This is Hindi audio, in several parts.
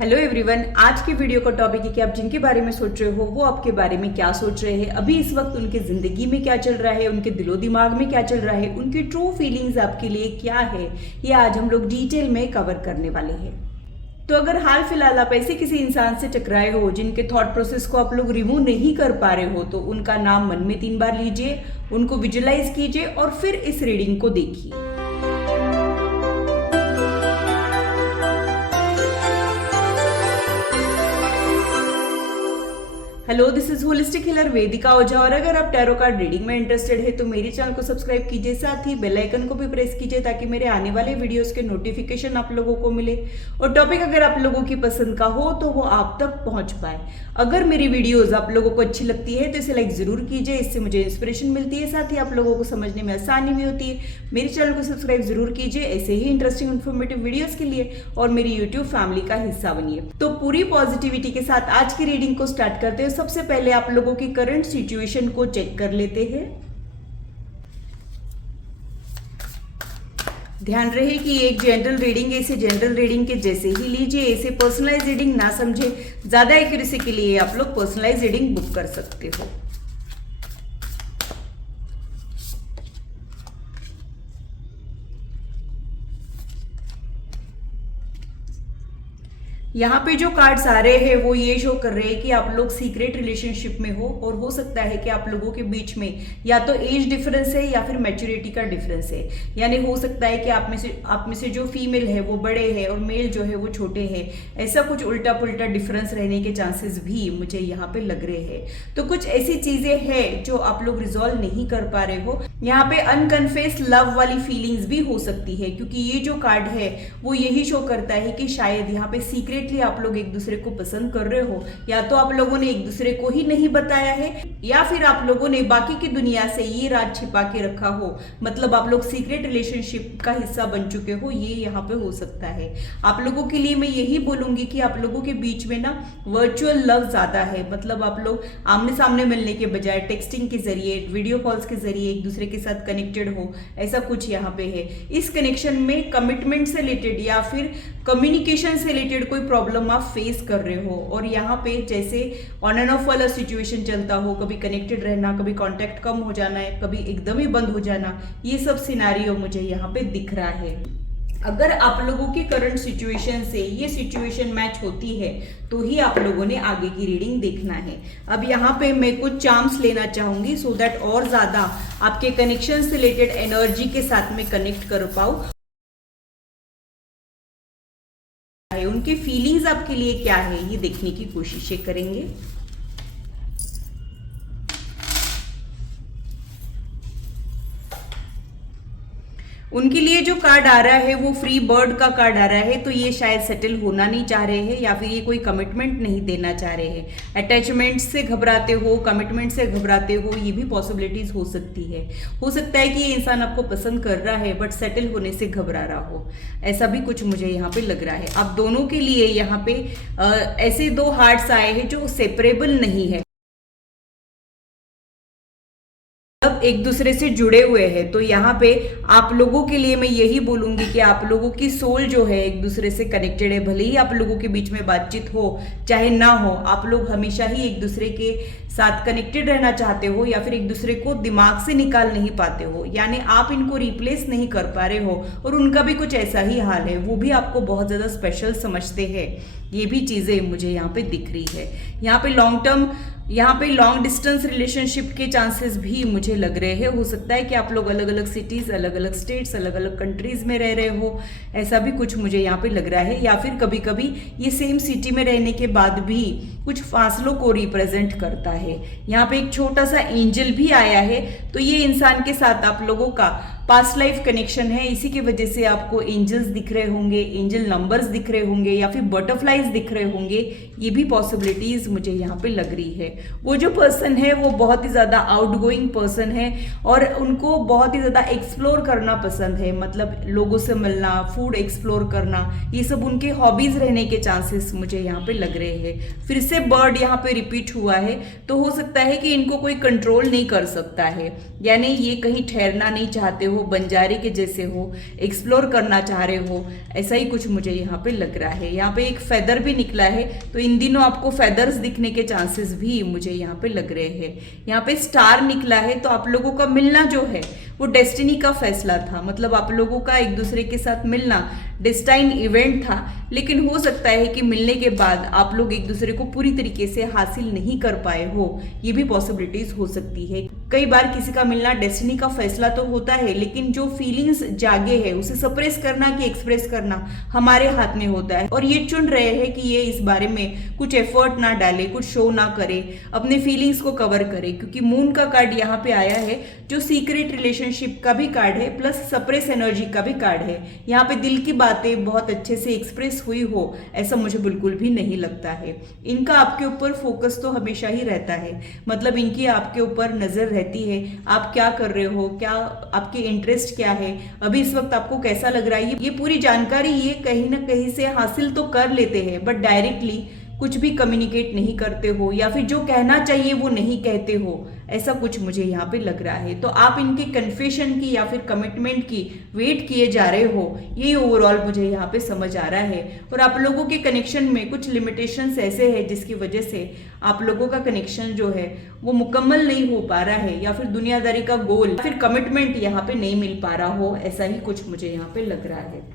हेलो एवरीवन, आज की वीडियो का टॉपिक है कि आप जिनके बारे में सोच रहे हो वो आपके बारे में क्या सोच रहे हैं, अभी इस वक्त उनके जिंदगी में क्या चल रहा है, उनके दिलो दिमाग में क्या चल रहा है, उनकी ट्रू फीलिंग्स आपके लिए क्या है, ये आज हम लोग डिटेल में कवर करने वाले हैं। तो अगर हाल फिलहाल आप ऐसे किसी इंसान से टकराए हो जिनके थॉट प्रोसेस को आप लोग रिमूव नहीं कर पा रहे हो, तो उनका नाम मन में 3 बार लीजिए, उनको विजुलाइज कीजिए और फिर इस रीडिंग को देखिए। Hello, this is holistic healer Vedika Ojha. और अगर आप टैरो कार्ड रीडिंग में इंटरेस्टेड है तो मेरे चैनल को सब्सक्राइब कीजिए, साथ ही बेल आइकन को भी प्रेस कीजिए ताकि मेरे आने वाले वीडियोस के नोटिफिकेशन आप लोगों को मिले और टॉपिक अगर आप लोगों की पसंद का हो तो वो आप तक पहुंच पाए। अगर मेरी वीडियोस आप लोगों को अच्छी लगती है तो इसे लाइक जरूर कीजिए, इससे मुझे इंस्पिरेशन मिलती है, साथ ही आप लोगों को समझने में आसानी भी होती है। मेरे चैनल को सब्सक्राइब जरूर कीजिए ऐसे ही इंटरेस्टिंग इन्फॉर्मेटिव वीडियोस के लिए और मेरी यूट्यूब फैमिली का हिस्सा बनिए। तो पूरी पॉजिटिविटी के साथ आज की रीडिंग को स्टार्ट करते हैं। सबसे पहले आप लोगों की करंट सिचुएशन को चेक कर लेते हैं। ध्यान रहे कि ये एक जनरल रीडिंग है, इसे जनरल रीडिंग के जैसे ही लीजिए, इसे पर्सनलाइज रीडिंग ना समझे। ज्यादा एक्यूरेसी के लिए आप लोग पर्सनलाइज रीडिंग बुक कर सकते हो। यहाँ पे जो कार्ड्स आ रहे हैं वो ये शो कर रहे हैं कि आप लोग सीक्रेट रिलेशनशिप में हो और हो सकता है कि आप लोगों के बीच में या तो एज डिफरेंस है या फिर मैच्योरिटी का डिफरेंस है। यानी हो सकता है कि आप में से जो फीमेल है वो बड़े हैं और मेल जो है वो छोटे हैं। ऐसा कुछ उल्टा पुल्टा डिफरेंस रहने के चांसेस भी मुझे यहाँ पे लग रहे हैं। तो कुछ ऐसी चीजें हैं जो आप लोग रिजॉल्व नहीं कर पा रहे हो। यहाँ पे अनकन्फेस लव वाली फीलिंग्स भी हो सकती है, क्योंकि ये जो कार्ड है वो यही शो करता है कि शायद यहाँ पे सीक्रेट आप लोग एक दूसरे को पसंद कर रहे हो, या तो आप लोगों ने एक दूसरे को ही नहीं बताया है या फिर आप लोगों ने बाकी की दुनिया से ये राज छिपा के रखा हो। मतलब आप लोग सीक्रेट रिलेशनशिप का हिस्सा बन चुके हो, ये यहाँ पे हो सकता है। आप लोगों के लिए मैं यही बोलूंगी कि आप लोगों के बीच में ना वर्चुअल लव ज्यादा है। मतलब आप लोग आमने सामने मिलने के बजाय टेक्सटिंग के जरिए, वीडियो कॉल्स के जरिए एक दूसरे के साथ कनेक्टेड हो, ऐसा कुछ यहाँ पे है। इस कनेक्शन में कमिटमेंट से रिलेटेड या फिर कम्युनिकेशन से रिलेटेड कोई प्रॉब्लम आप फेस कर रहे हो और यहाँ पे जैसे ऑन एंड ऑफ वाला सिचुएशन चलता हो, कभी कनेक्टेड रहना, कभी कांटेक्ट कम हो जाना है, कभी एकदम ही बंद हो जाना, ये सब सिनेरियो मुझे यहाँ पे दिख रहा है। अगर आप लोगों की करंट सिचुएशन से ये सिचुएशन मैच होती है तो ही आप लोगों ने आगे की रीडिंग देखना है। अब यहाँ पे मैं कुछ चार्म्स लेना चाहूंगी सो दैट और ज्यादा आपके कनेक्शन से रिलेटेड एनर्जी के साथ में कनेक्ट कर पाऊं। उनकी फीलिंग्स आपके लिए क्या है ये देखने की कोशिशें करेंगे। उनके लिए जो कार्ड आ रहा है वो फ्री बर्ड का कार्ड आ रहा है। तो ये शायद सेटल होना नहीं चाह रहे हैं या फिर ये कोई कमिटमेंट नहीं देना चाह रहे हैं। अटैचमेंट से घबराते हो, कमिटमेंट से घबराते हो, ये भी पॉसिबिलिटीज हो सकती है। हो सकता है कि ये इंसान आपको पसंद कर रहा है बट सेटल होने से घबरा रहा हो, ऐसा भी कुछ मुझे यहाँ पे लग रहा है। आप दोनों के लिए यहाँ पे ऐसे 2 हार्ट्स आए हैं जो सेपरेबल नहीं है, एक दूसरे से जुड़े हुए हैं। तो यहाँ पे आप लोगों के लिए मैं यही बोलूंगी कि आप लोगों की सोल जो है एक दूसरे से कनेक्टेड है। भले ही आप लोगों के बीच में बातचीत हो चाहे ना हो, आप लोग हमेशा ही एक दूसरे के साथ कनेक्टेड रहना चाहते हो या फिर एक दूसरे को दिमाग से निकाल नहीं पाते हो। यानी आप इनको रिप्लेस नहीं कर पा रहे हो और उनका भी कुछ ऐसा ही हाल है, वो भी आपको बहुत ज्यादा स्पेशल समझते हैं। ये भी चीजें मुझे यहाँ पे दिख रही है। यहाँ पे लॉन्ग डिस्टेंस रिलेशनशिप के चांसेस भी मुझे लग रहे हैं। हो सकता है कि आप लोग अलग अलग सिटीज, अलग अलग स्टेट्स, अलग अलग कंट्रीज में रह रहे हो, ऐसा भी कुछ मुझे यहाँ पे लग रहा है। या फिर कभी कभी ये सेम सिटी में रहने के बाद भी कुछ फासलों को रिप्रेजेंट करता है। यहाँ पे एक छोटा सा एंजल भी आया है, तो ये इंसान के साथ आप लोगों का पास्ट लाइफ कनेक्शन है। इसी की वजह से आपको एंजल्स दिख रहे होंगे, एंजल नंबर्स दिख रहे होंगे या फिर बटरफ्लाइज दिख रहे होंगे। ये भी पॉसिबिलिटीज मुझे यहाँ पे लग रही है। वो जो पर्सन है वो बहुत ही ज्यादा आउटगोइंग पर्सन है और उनको बहुत ही ज्यादा एक्सप्लोर करना पसंद है। मतलब लोगों से मिलना, फूड एक्सप्लोर करना, ये सब उनके हॉबीज रहने के चांसेस मुझे यहाँ पे लग रहे हैं। फिर से बर्ड यहाँ पे रिपीट हुआ है, तो हो सकता है कि इनको कोई कंट्रोल नहीं कर सकता है। यानी ये कहीं ठहरना नहीं चाहते हो, हो, बंजारे के जैसे हो, एक्सप्लोर करना चाह रहे हो, ऐसा ही कुछ मुझे यहाँ पे लग रहा है। यहाँ पे एक फेदर भी निकला है, तो इन दिनों आपको फेदर्स दिखने के चांसेस भी मुझे यहाँ पे लग रहे हैं। यहाँ पे स्टार निकला है, तो आप लोगों का मिलना जो है वो डेस्टिनी का फैसला था, मतलब आप लोगों का एक दूसरे के साथ मिलना डेस्टाइन इवेंट था। लेकिन हो सकता है कि मिलने के बाद आप लोग एक दूसरे को पूरी तरीके से हासिल नहीं कर पाए हो, ये भी पॉसिबिलिटीज हो सकती है। कई बार किसी का मिलना डेस्टिनी का फैसला तो होता है, लेकिन जो फीलिंग्स जागे है उसे सप्रेस करना कि एक्सप्रेस करना हमारे हाथ में होता है। और ये चुन रहे हैं कि ये इस बारे में कुछ एफर्ट ना डाले, कुछ शो ना करे, अपने फीलिंग्स को कवर करे। क्योंकि मून का कार्ड यहाँ पे आया है जो सीक्रेट रिलेशनशिप का भी कार्ड है, प्लस सप्रेस एनर्जी का भी कार्ड है। यहाँ पे दिल की बातें बहुत अच्छे से एक्सप्रेस हुई हो ऐसा मुझे बिल्कुल भी नहीं लगता है। इनका आपके ऊपर फोकस तो हमेशा ही रहता है, मतलब इनकी आपके ऊपर नजर रहती है, आप क्या कर रहे हो, क्या आपके इंटरेस्ट क्या है, अभी इस वक्त आपको कैसा लग रहा है, ये पूरी जानकारी ये कहीं ना कहीं से हासिल तो कर लेते हैं, बट डायरेक्टली कुछ भी कम्युनिकेट नहीं करते हो, या फिर जो कहना चाहिए वो नहीं कहते हो, ऐसा कुछ मुझे यहाँ पे लग रहा है। तो आप इनके कन्फेशन की या फिर कमिटमेंट की वेट किए जा रहे हो, ये ओवरऑल मुझे यहाँ पे समझ आ रहा है। और आप लोगों के कनेक्शन में कुछ लिमिटेशंस ऐसे हैं जिसकी वजह से आप लोगों का कनेक्शन जो है वो मुकम्मल नहीं हो पा रहा है, या फिर दुनियादारी का गोल या फिर कमिटमेंट यहाँ पे नहीं मिल पा रहा हो, ऐसा ही कुछ मुझे यहाँ पे लग रहा है।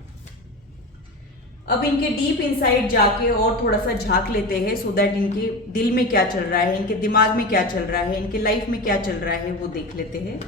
अब इनके डीप इनसाइड जाके और थोड़ा सा झांक लेते हैं, सो दैट इनके दिल में क्या चल रहा है, इनके दिमाग में क्या चल रहा है, इनके लाइफ में क्या चल रहा है, वो देख लेते हैं।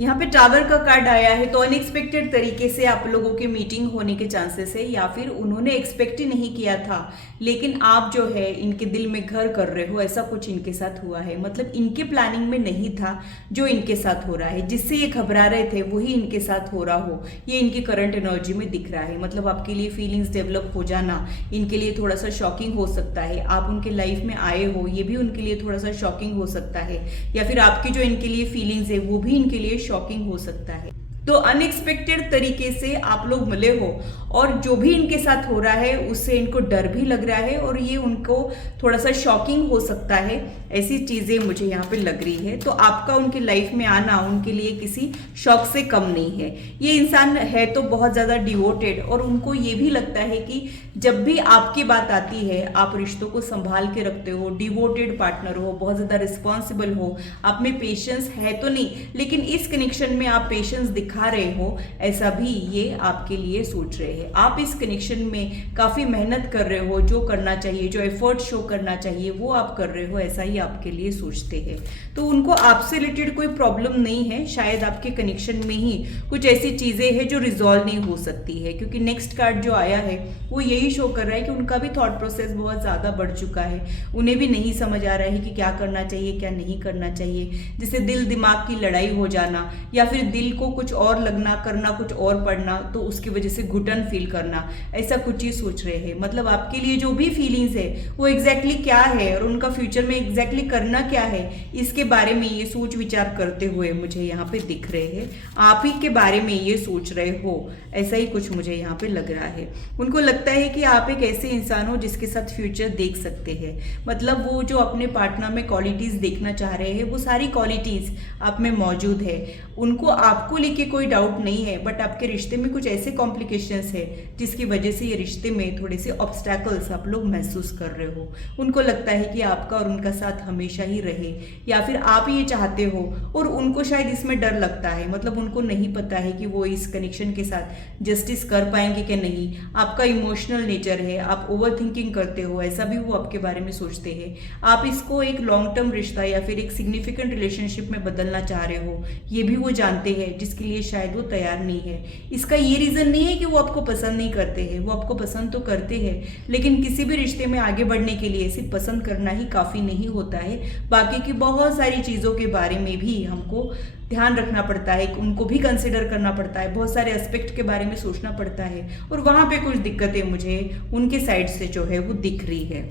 यहाँ पे टावर का कार्ड आया है, तो अनएक्सपेक्टेड तरीके से आप लोगों की मीटिंग होने के चांसेस है, या फिर उन्होंने एक्सपेक्ट ही नहीं किया था, लेकिन आप जो है इनके दिल में घर कर रहे हो, ऐसा कुछ इनके साथ हुआ है। मतलब इनके प्लानिंग में नहीं था जो इनके साथ हो रहा है, जिससे ये घबरा रहे थे वही इनके साथ हो रहा हो, ये इनकी करंट एनर्जी में दिख रहा है। मतलब आपके लिए फीलिंग्स डेवलप हो जाना इनके लिए थोड़ा सा शॉकिंग हो सकता है, आप उनके लाइफ में आए हो ये भी उनके लिए थोड़ा सा शॉकिंग हो सकता है, या फिर आपकी जो इनके लिए फीलिंग्स है वो भी इनके लिए शॉकिंग हो सकता है। तो अनएक्सपेक्टेड तरीके से आप लोग मिले हो, और जो भी इनके साथ हो रहा है उससे इनको डर भी लग रहा है, और ये उनको थोड़ा सा शॉकिंग हो सकता है, ऐसी चीजें मुझे यहाँ पे लग रही है। तो आपका उनकी लाइफ में आना उनके लिए किसी शौक से कम नहीं है। ये इंसान है तो बहुत ज्यादा डिवोटेड, और उनको ये भी लगता है कि जब भी आपकी बात आती है आप रिश्तों को संभाल के रखते हो, डिवोटेड पार्टनर हो, बहुत ज्यादा रिस्पॉन्सिबल हो, आप में पेशेंस है तो नहीं, लेकिन इस कनेक्शन में आप पेशेंस दिखा रहे हो, ऐसा भी ये आपके लिए सोच रहे हैं। आप इस कनेक्शन में काफी मेहनत कर रहे हो, जो करना चाहिए, जो एफर्ट शो करना चाहिए वो आप कर रहे हो, ऐसा ही आपके लिए सोचते हैं। तो उनको आपसे रिलेटेड कोई प्रॉब्लम नहीं है, शायद आपके कनेक्शन में ही कुछ ऐसी चीजें हैं जो रिजॉल्व नहीं हो सकती है, क्योंकि नेक्स्ट कार्ड जो आया है वो यही शो कर रहा है कि उनका भी थॉट प्रोसेस बहुत ज्यादा बढ़ चुका है, उन्हें भी नहीं समझ आ रहा है कि क्या करना चाहिए क्या नहीं करना चाहिए, जिससे दिल दिमाग की लड़ाई हो जाना, या फिर दिल को कुछ और लगना, करना कुछ और पड़ना, तो उसकी वजह से घुटन फील करना, ऐसा कुछ ही सोच रहे हैं। मतलब आपके लिए जो भी फीलिंग्स है वो एग्जैक्टली क्या है, और उनका फ्यूचर में एग्जैक्टली करना क्या है, इसके बारे में ये सोच विचार करते हुए मुझे यहाँ पे दिख रहे हैं। आप ही के बारे में ये सोच रहे हो, ऐसा ही कुछ मुझे यहाँ पे लग रहा है। उनको लगता है कि आप एक ऐसे इंसान हो जिसके साथ फ्यूचर देख सकते हैं, मतलब वो जो अपने पार्टनर में क्वालिटीज देखना चाह रहे हैं वो सारी क्वालिटीज आप में मौजूद है। उनको आपको लेके कोई डाउट नहीं है, बट आपके रिश्ते में कुछ ऐसे कॉम्प्लिकेशंस है जिसकी वजह से ये रिश्ते में थोड़े से ऑब्स्टैकल्स आप लोग महसूस कर रहे हो। उनको लगता है कि आपका और उनका साथ हमेशा ही रहे, या फिर आप ये चाहते हो, और उनको शायद इसमें डर लगता है। मतलब उनको नहीं पता है कि वो इस कनेक्शन के साथ जस्टिस कर पाएंगे कि नहीं। आपका इमोशनल नेचर है, आप ओवर थिंकिंग करते हो, ऐसा भी वो आपके बारे में सोचते हैं। आप इसको एक लॉन्ग टर्म रिश्ता या फिर एक सिग्निफिकेंट रिलेशनशिप में बदलना चाह रहे हो, ये भी वो जानते हैं, जिसके लिए शायद वो तैयार नहीं है। इसका ये रीजन नहीं है कि वो आपको पसंद नहीं करते हैं, वो आपको पसंद तो करते हैं, लेकिन किसी भी रिश्ते में आगे बढ़ने के लिए सिर्फ पसंद करना ही काफी नहीं होता है, बाकी की बहुत सारी चीजों के बारे में भी हमको ध्यान रखना पड़ता है, उनको भी कंसिडर करना पड़ता है, बहुत सारे एस्पेक्ट के बारे में सोचना पड़ता है, और वहां पे कुछ दिक्कतें मुझे उनके साइड से जो है वो दिख रही है।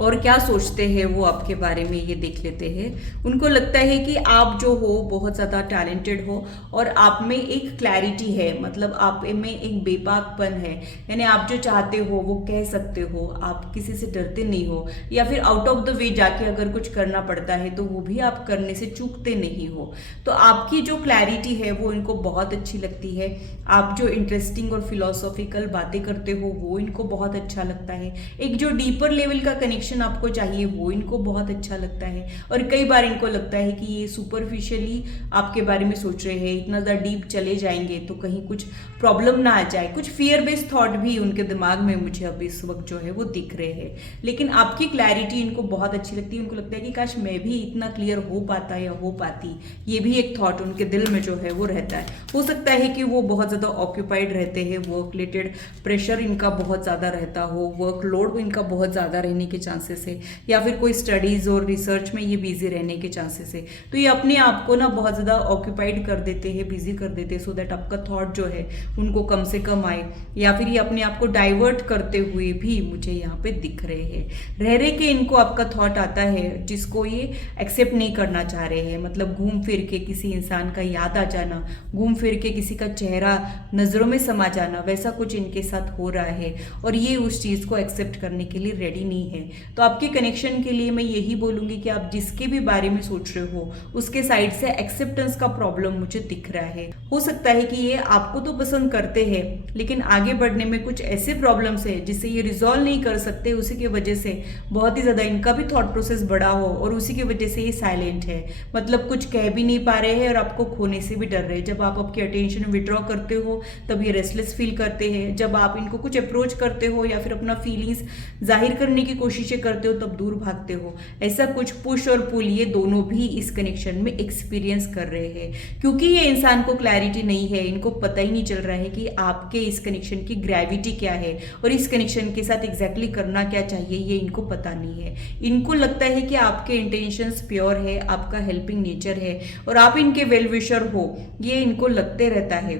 और क्या सोचते हैं वो आपके बारे में, ये देख लेते हैं। उनको लगता है कि आप जो हो बहुत ज़्यादा टैलेंटेड हो और आप में एक क्लैरिटी है, मतलब आप में एक बेबाकपन है, यानी आप जो चाहते हो वो कह सकते हो, आप किसी से डरते नहीं हो, या फिर आउट ऑफ द वे जाके अगर कुछ करना पड़ता है तो वो भी आप करने से चूकते नहीं हो। तो आपकी जो क्लैरिटी है वो इनको बहुत अच्छी लगती है। आप जो इंटरेस्टिंग और फिलोसॉफिकल बातें करते हो वो इनको बहुत अच्छा लगता है। एक जो डीपर लेवल का कनेक्शन आपको चाहिए वो इनको बहुत अच्छा लगता है। और कई बार इनको लगता है कि ये सुपरफिशियली आपके बारे में सोच रहे हैं, इतना ज़्यादा डीप चले जाएंगे तो कहीं कुछ प्रॉब्लम ना आ जाए। कुछ फियर बेस्ड थॉट भी उनके दिमाग में मुझे अभी इस वक्त जो है वो दिख रहे हैं। लेकिन आपकी क्लैरिटी इनको बहुत अच्छी लगती है। उनको लगता है कि काश मैं भी इतना क्लियर हो पाता या हो पाती, ये भी एक थॉट उनके दिल में जो है वो रहता है। हो सकता है कि वो बहुत ज़्यादा ऑक्यूपाइड रहते हैं, वर्क रिलेटेड प्रेशर इनका बहुत ज़्यादा रहता हो, वर्कलोड इनका बहुत ज़्यादा रहने के चांसेस है, या फिर कोई स्टडीज़ और रिसर्च में ये बिजी रहने के चांसेस है। तो ये अपने आप को ना बहुत ज़्यादा ऑक्यूपाइड कर देते हैं, बिजी कर देते हैं, सो दैट आपका थॉट जो है उनको कम से कम आए, या फिर ये अपने आप को डाइवर्ट करते हुए भी मुझे यहाँ पे दिख रहे हैं। रह रहे के इनको आपका थॉट आता है जिसको ये एक्सेप्ट नहीं करना चाह रहे हैं। मतलब घूम फिर के किसी इंसान का याद आ जाना, घूम फिर के किसी का चेहरा नज़रों में समा जाना, वैसा कुछ इनके साथ हो रहा है और ये उस चीज़ को एक्सेप्ट करने के लिए रेडी नहीं है। तो आपके कनेक्शन के लिए मैं यही बोलूँगी कि आप जिसके भी बारे में सोच रहे हो उसके साइड से एक्सेप्टेंस का प्रॉब्लम मुझे दिख रहा है। हो सकता है कि ये आपको तो पसंद करते हैं लेकिन आगे बढ़ने में कुछ ऐसे प्रॉब्लम्स है जिससे ये रिजॉल्व नहीं कर सकते, उसी की वजह से बहुत ही ज़्यादा इनका भी थॉट प्रोसेस बड़ा हो और उसी की वजह से ये साइलेंट है। मतलब कुछ कह भी नहीं पा रहे हैं और आपको खोने से भी डर रहे हैं। जब आप आपकी अटेंशन विड्रॉ करते हो तब ये रेस्टलेस फील करते हैं। जब आप इनको कुछ अप्रोच करते हो या फिर अपना फीलिंग्स जाहिर करने की कोशिशें करते हो तब दूर भागते हो। ऐसा कुछ पुश और पुल ये दोनों भी इस कनेक्शन में एक्सपीरियंस कर रहे हैं, क्योंकि ये इंसान को क्लैरिटी नहीं है। इनको पता ही नहीं चल रहा है कि आपके इस कनेक्शन की ग्रेविटी क्या है और इस कनेक्शन के साथ एग्जैक्टली करना क्या चाहिए, ये इनको पता नहीं है। इनको लगता है कि आपके इंटेंशंस प्योर है, आपका हेल्पिंग नेचर है और आप इनके वेल विशर हो, ये इनको लगते रहता है।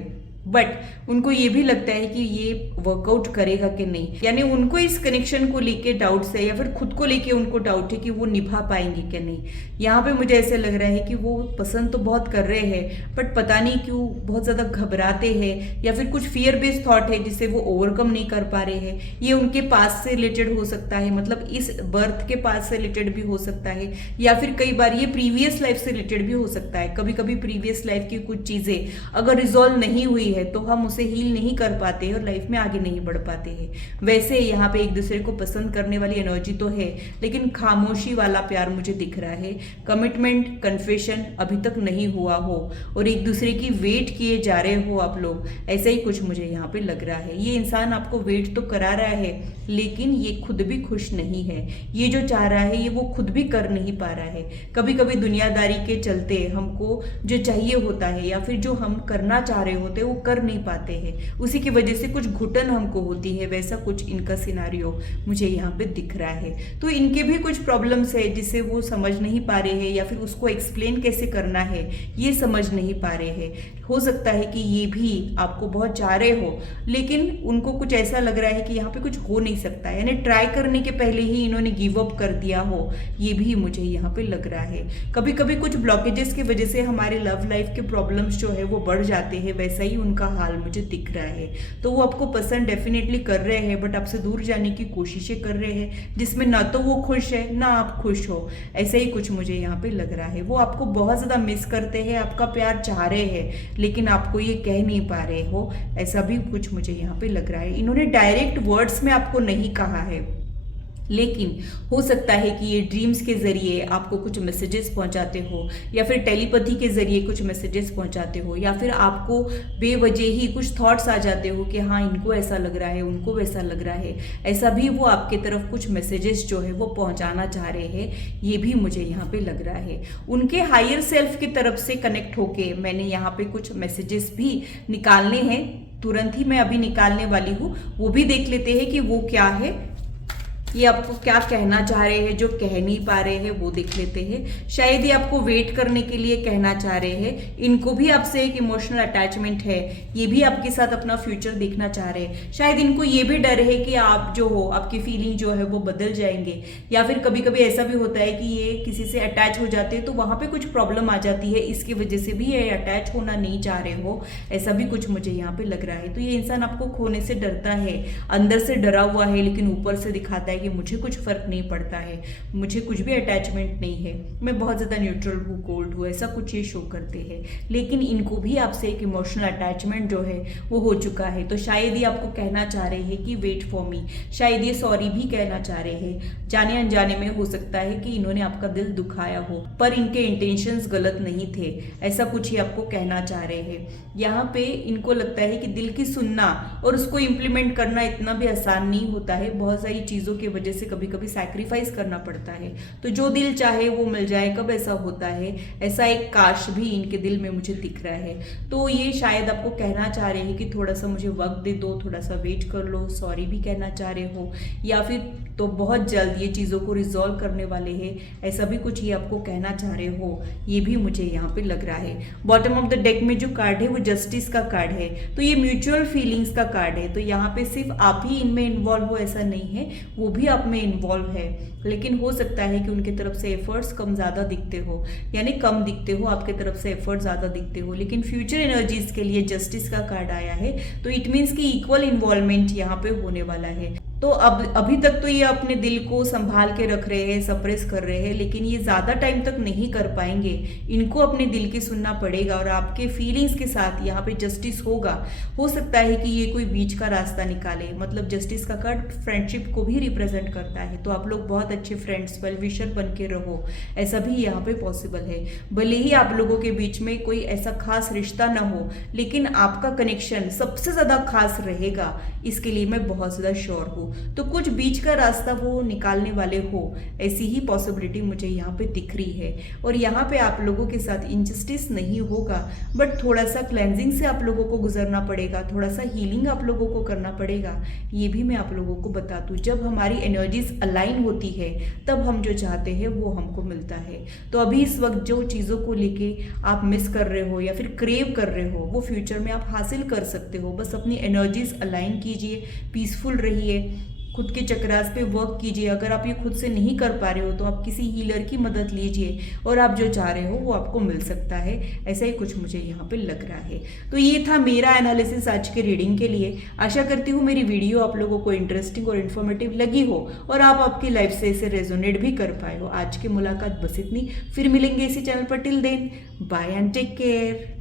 बट उनको ये भी लगता है कि ये वर्कआउट करेगा कि नहीं, यानी उनको इस कनेक्शन को लेके डाउट्स है या फिर खुद को लेके उनको डाउट है कि वो निभा पाएंगे कि नहीं। यहाँ पे मुझे ऐसे लग रहा है कि वो पसंद तो बहुत कर रहे हैं बट पता नहीं क्यों बहुत ज़्यादा घबराते हैं, या फिर कुछ फियर बेस्ड थॉट है जिसे वो ओवरकम नहीं कर पा रहे हैं। ये उनके पास से रिलेटेड हो सकता है, मतलब इस बर्थ के पास से रिलेटेड भी हो सकता है, या फिर कई बार ये प्रीवियस लाइफ से रिलेटेड भी हो सकता है। कभी कभी प्रीवियस लाइफ की कुछ चीज़ें अगर रिजॉल्व नहीं हुई है तो हम उसे हील नहीं कर पाते और लाइफ में आगे नहीं बढ़ पाते हैं। वैसे यहाँ पे एक दूसरे को पसंद करने वाली एनर्जी तो है लेकिन खामोशी वाला प्यार मुझे दिख रहा है। कमिटमेंट कन्फेशन अभी तक नहीं हुआ हो और एक दूसरे की वेट किए जा रहे हो आप लोग, ऐसा ही कुछ मुझे यहाँ पे लग रहा है। ये इंसान आपको वेट तो करा रहा है लेकिन ये खुद भी खुश नहीं है। ये जो चाह रहा है ये वो खुद भी कर नहीं पा रहा है। कभी कभी दुनियादारी के चलते हमको जो चाहिए होता है या फिर जो हम करना चाह रहे होते हैं वो कर नहीं पाते हैं, उसी की वजह से कुछ घुटन हमको होती है। वैसा कुछ इनका सिनारियो मुझे यहाँ पे दिख रहा है। तो इनके भी कुछ प्रॉब्लम्स है जिसे वो समझ नहीं पा रहे हैं या फिर उसको एक्सप्लेन कैसे करना है ये समझ नहीं पा रहे हैं। हो सकता है कि ये भी आपको बहुत चाह रहे हो लेकिन उनको कुछ ऐसा लग रहा है कि यहाँ पे कुछ हो नहीं सकता, यानी ट्राई करने के पहले ही इन्होंने गिव अप कर दिया हो, ये भी मुझे यहाँ पे लग रहा है। कभी कभी कुछ ब्लॉकेजेस की वजह से हमारे लव लाइफ के प्रॉब्लम्स जो है वो बढ़ जाते हैं, वैसा ही उनका हाल मुझे दिख रहा है। तो वो आपको पसंद डेफिनेटली कर रहे हैं बट आपसे दूर जाने की कोशिशें कर रहे हैं जिसमें ना तो वो खुश है ना आप खुश हो, ऐसा ही कुछ मुझे यहाँ पे लग रहा है। वो आपको बहुत ज़्यादा मिस करते हैं, आपका प्यार चाह रहे हैं लेकिन आपको ये कह नहीं पा रहे हो, ऐसा भी कुछ मुझे यहाँ पे लग रहा है। इन्होंने डायरेक्ट वर्ड्स में आपको नहीं कहा है लेकिन हो सकता है कि ये ड्रीम्स के ज़रिए आपको कुछ मैसेजेस पहुंचाते हो या फिर टेलीपैथी के ज़रिए कुछ मैसेजेस पहुंचाते हो या फिर आपको बेवजह ही कुछ थॉट्स आ जाते हो कि हाँ इनको ऐसा लग रहा है उनको वैसा लग रहा है, ऐसा भी वो आपके तरफ कुछ मैसेजेस जो है वो पहुंचाना चाह रहे हैं, ये भी मुझे यहाँ पे लग रहा है। उनके हायर सेल्फ की तरफ से कनेक्ट होके मैंने यहाँ पे कुछ मैसेजेस भी निकालने हैं, तुरंत ही मैं अभी निकालने वाली हूँ, वो भी देख लेते हैं कि वो क्या है। ये आपको क्या कहना चाह रहे हैं जो कह नहीं पा रहे हैं वो देख लेते हैं। शायद ये आपको वेट करने के लिए कहना चाह रहे हैं। इनको भी आपसे एक इमोशनल अटैचमेंट है, ये भी आपके साथ अपना फ्यूचर देखना चाह रहे हैं। शायद इनको ये भी डर है कि आप जो हो, आपकी फीलिंग जो है वो बदल जाएंगे, या फिर कभी कभी ऐसा भी होता है कि ये किसी से अटैच हो जाते हैं तो वहां पे कुछ प्रॉब्लम आ जाती है, इसकी वजह से भी ये अटैच होना नहीं चाह रहे हो, ऐसा भी कुछ मुझे यहाँ पे लग रहा है। तो ये इंसान आपको खोने से डरता है, अंदर से डरा हुआ है, लेकिन ऊपर से दिखाता है कि मुझे कुछ फर्क नहीं पड़ता है, मुझे कुछ भी अटैचमेंट नहीं है, मैं बहुत ज़्यादा न्यूट्रल हूँ, कोल्ड हूँ, ऐसा कुछ ये शो करते हैं। लेकिन इनको भी आपसे एक इमोशनल अटैचमेंट जो है वो हो चुका है। तो शायद ये आपको कहना चाह रहे हैं कि वेट फॉर मी, शायद ये सॉरी भी कहना चाह रहे हैं। जाने अनजाने में हो सकता है कि इन्होंने आपका दिल दुखाया हो, पर इनके इंटेंशंस गलत नहीं थे, ऐसा कुछ ही आपको कहना चाह रहे हैं। यहाँ पे इनको लगता है कि दिल की सुनना और उसको इम्प्लीमेंट करना इतना भी आसान नहीं होता है, बहुत सारी चीज़ों की वजह से कभी कभी सैक्रिफाइस करना पड़ता है। तो जो दिल चाहे वो मिल जाए, कब ऐसा होता है, ऐसा एक काश भी इनके दिल में मुझे दिख रहा है। तो ये शायद आपको कहना चाह रहे हैं कि थोड़ा सा मुझे वक्त दे दो, थोड़ा सा वेट कर लो, सॉरी भी कहना चाह रहे हो, या फिर तो बहुत जल्द ये चीज़ों को रिजॉल्व करने वाले हैं, ऐसा भी कुछ ये आपको कहना चाह रहे हो, ये भी मुझे यहाँ पे लग रहा है। बॉटम ऑफ द डेक में जो कार्ड है वो जस्टिस का कार्ड है, तो ये म्यूचुअल फीलिंग्स का कार्ड है। तो यहाँ पे सिर्फ आप ही इनमें इन्वॉल्व हो ऐसा नहीं है, वो भी आप में इन्वॉल्व है, लेकिन हो सकता है कि उनकी तरफ से एफर्ट्स कम ज़्यादा दिखते हो, यानी कम दिखते हो, आपके तरफ से एफर्ट ज़्यादा दिखते हो, लेकिन फ्यूचर एनर्जीज के लिए जस्टिस का कार्ड आया है। तो इट मीन्स कि इक्वल इन्वॉल्वमेंट यहाँ पे होने वाला है। तो अब अभी तक तो ये अपने दिल को संभाल के रख रहे हैं, सप्रेस कर रहे हैं, लेकिन ये ज़्यादा टाइम तक नहीं कर पाएंगे। इनको अपने दिल की सुनना पड़ेगा और आपके फीलिंग्स के साथ यहाँ पे जस्टिस होगा। हो सकता है कि ये कोई बीच का रास्ता निकाले, मतलब जस्टिस का कार्ड फ्रेंडशिप को भी रिप्रेजेंट करता है। तो आप लोग बहुत अच्छे फ्रेंड्स, वेल विशर बन के रहो, ऐसा भी यहाँ पे पॉसिबल है। भले ही आप लोगों के बीच में कोई ऐसा खास रिश्ता ना हो, लेकिन आपका कनेक्शन सबसे ज़्यादा खास रहेगा, इसके लिए मैं बहुत ज़्यादा श्योर हूँ। तो कुछ बीच का रास्ता वो निकालने वाले हो, ऐसी ही पॉसिबिलिटी मुझे यहाँ पे दिख रही है। और यहाँ पे आप लोगों के साथ इनजस्टिस नहीं होगा, बट थोड़ा सा क्लेंजिंग से आप लोगों को गुजरना पड़ेगा, थोड़ा सा हीलिंग आप लोगों को करना पड़ेगा। ये भी मैं आप लोगों को बता दूँ, जब हमारी एनर्जीज अलाइन होती है तब हम जो चाहते हैं वो हमको मिलता है। तो अभी इस वक्त जो चीज़ों को लेके आप मिस कर रहे हो या फिर क्रेव कर रहे हो, वो फ्यूचर में आप हासिल कर सकते हो। बस अपनी एनर्जीज अलाइन कीजिए, पीसफुल रहिए, खुद के चक्रास पे वर्क कीजिए। अगर आप ये खुद से नहीं कर पा रहे हो तो आप किसी हीलर की मदद लीजिए और आप जो चाह रहे हो वो आपको मिल सकता है। ऐसा ही कुछ मुझे यहाँ पे लग रहा है। तो ये था मेरा एनालिसिस आज के रीडिंग के लिए। आशा करती हूँ मेरी वीडियो आप लोगों को इंटरेस्टिंग और इन्फॉर्मेटिव लगी हो और आप आपकी लाइफ से इसे रेजोनेट भी कर पाए हो। आज की मुलाकात बस इतनी, फिर मिलेंगे इसी चैनल पर। Till then bye and take care.